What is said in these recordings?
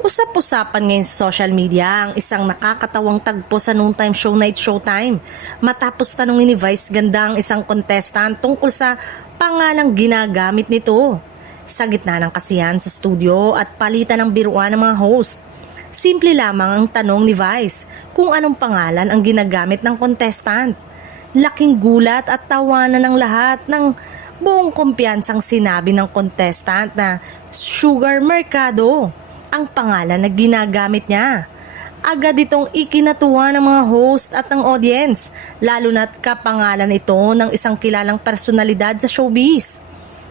Usap-usapan ngayon sa social media ang isang nakakatawang tagpo sa noontime show Night Showtime. Matapos tanungin ni Vice Ganda ang isang contestant tungkol sa pangalang ginagamit nito. Sa gitna ng kasiyahan sa studio at palitan ng biruan ng mga host. Simple lamang ang tanong ni Vice kung anong pangalan ang ginagamit ng contestant. Laking gulat at tawanan ng lahat ng buong kumpiyansang sinabi ng contestant na Sugar Mercado ang pangalan na ginagamit niya. Agad itong ikinatuwa ng mga host at ng audience, lalo na't kapangalan ito ng isang kilalang personalidad sa showbiz.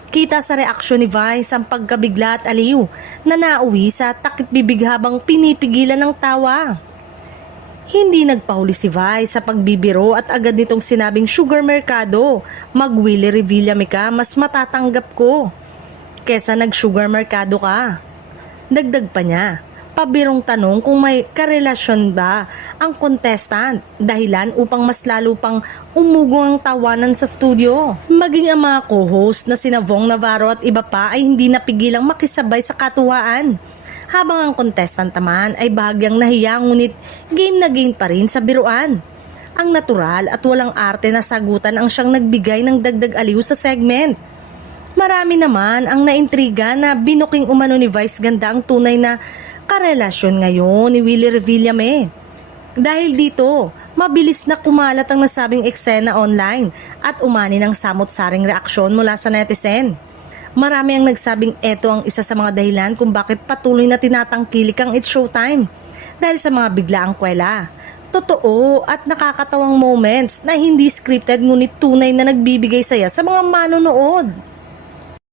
Kita sa reaksyon ni Vice ang pagkabigla at aliw na nauwi sa takip-bibig habang pinipigilan ng tawa. Hindi nagpahuli si Vice sa pagbibiro at agad nitong sinabing Sugar Mercado, mag-Willie Revillame ka, mas matatanggap ko kesa nag-Sugar Mercado ka. Dagdag pa niya, pabirong tanong kung may karelasyon ba ang contestant, dahilan upang mas lalo pang umugong ang tawanan sa studio. Maging ang mga co-host na sina Vong Navarro at iba pa ay hindi napigilang makisabay sa katuwaan. Habang ang contestant naman ay bahagyang nahiya ngunit game na game pa rin sa biruan. Ang natural at walang arte na sagutan ang siyang nagbigay ng dagdag aliw sa segment. Marami naman ang naintriga na binuking umano ni Vice Ganda ang tunay na karelasyon ngayon ni Willie Revillame. Dahil dito, mabilis na kumalat ang nasabing eksena online at umani ng samot-saring reaksyon mula sa netizen. Marami ang nagsabing eto ang isa sa mga dahilan kung bakit patuloy na tinatangkilik ang It's Showtime dahil sa mga biglaang kwela. Totoo at nakakatawang moments na hindi scripted ngunit tunay na nagbibigay saya sa mga manonood.